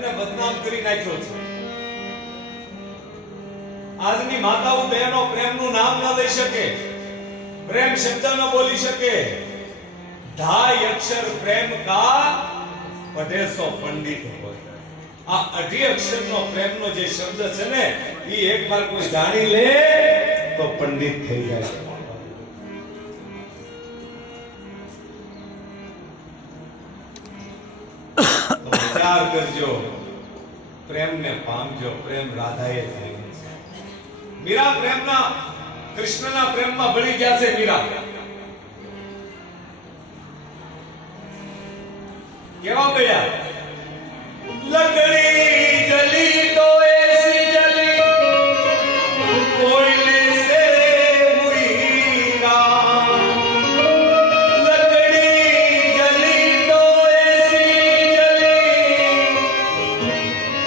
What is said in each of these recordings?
પ્રેમને બદનામ કરી નાખ્યો છે. આજની માતાઓ બહેનો પ્રેમનું નામ ન લઈ શકે, પ્રેમ શબ્દ ન બોલી શકે. 2.5 અક્ષર પ્રેમ કા પઢે સો પંડિત હોય. આ 2.5 અક્ષરનો પ્રેમનો જે શબ્દ છે ને, એ એકવાર કોઈ જાણી લે તો પંડિત થઈ જાય. તો વિચાર કરજો, પ્રેમને પામજો. પ્રેમ રાધાએ થયો છે. મીરા પ્રેમના, કૃષ્ણના પ્રેમમાં ભળી ગયા છે. મીરા કેવા ગયા? લકડી જલી તો એસી જલી કોયલે સે હુઈ રામ. લકડી જલી તો એસી જલી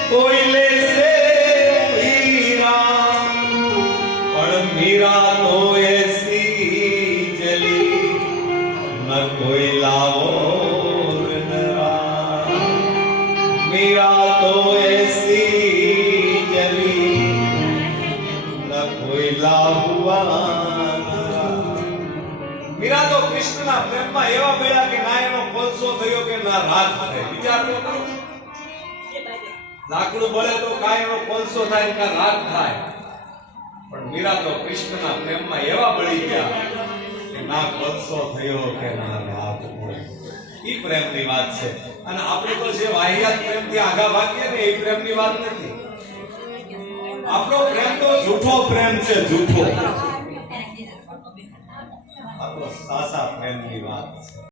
કોયલે સે હુઈ રામ. પણ મીરા તો એસી જલી ન કોઈ લાવો. मीरा तो ऐसी जली न कोई लाहुआ. मीरा तो કૃષ્ણના પ્રેમમાં એવા મળ્યા કે ના એનો કોલસો થયો કે ના રાગ થાય. વિચાર તો કરો. લાકડું બળે તો કાંઈ એનો કોલસો થાય કે રાગ થાય, પણ મીરા તો કૃષ્ણના પ્રેમમાં એવા બળી ગયા કે ના કોલસો થયો કે ના રાગ થયો. ઈ પ્રેમની વાત છે. અને આપણે તો જે વાહિયાત પ્રેમથી આગા ભાગીએ ને, એ પ્રેમની વાત નથી. આપણો પ્રેમ તો જૂઠો પ્રેમ છે, જૂઠો. આપણો સાચા પ્રેમની વાત છે.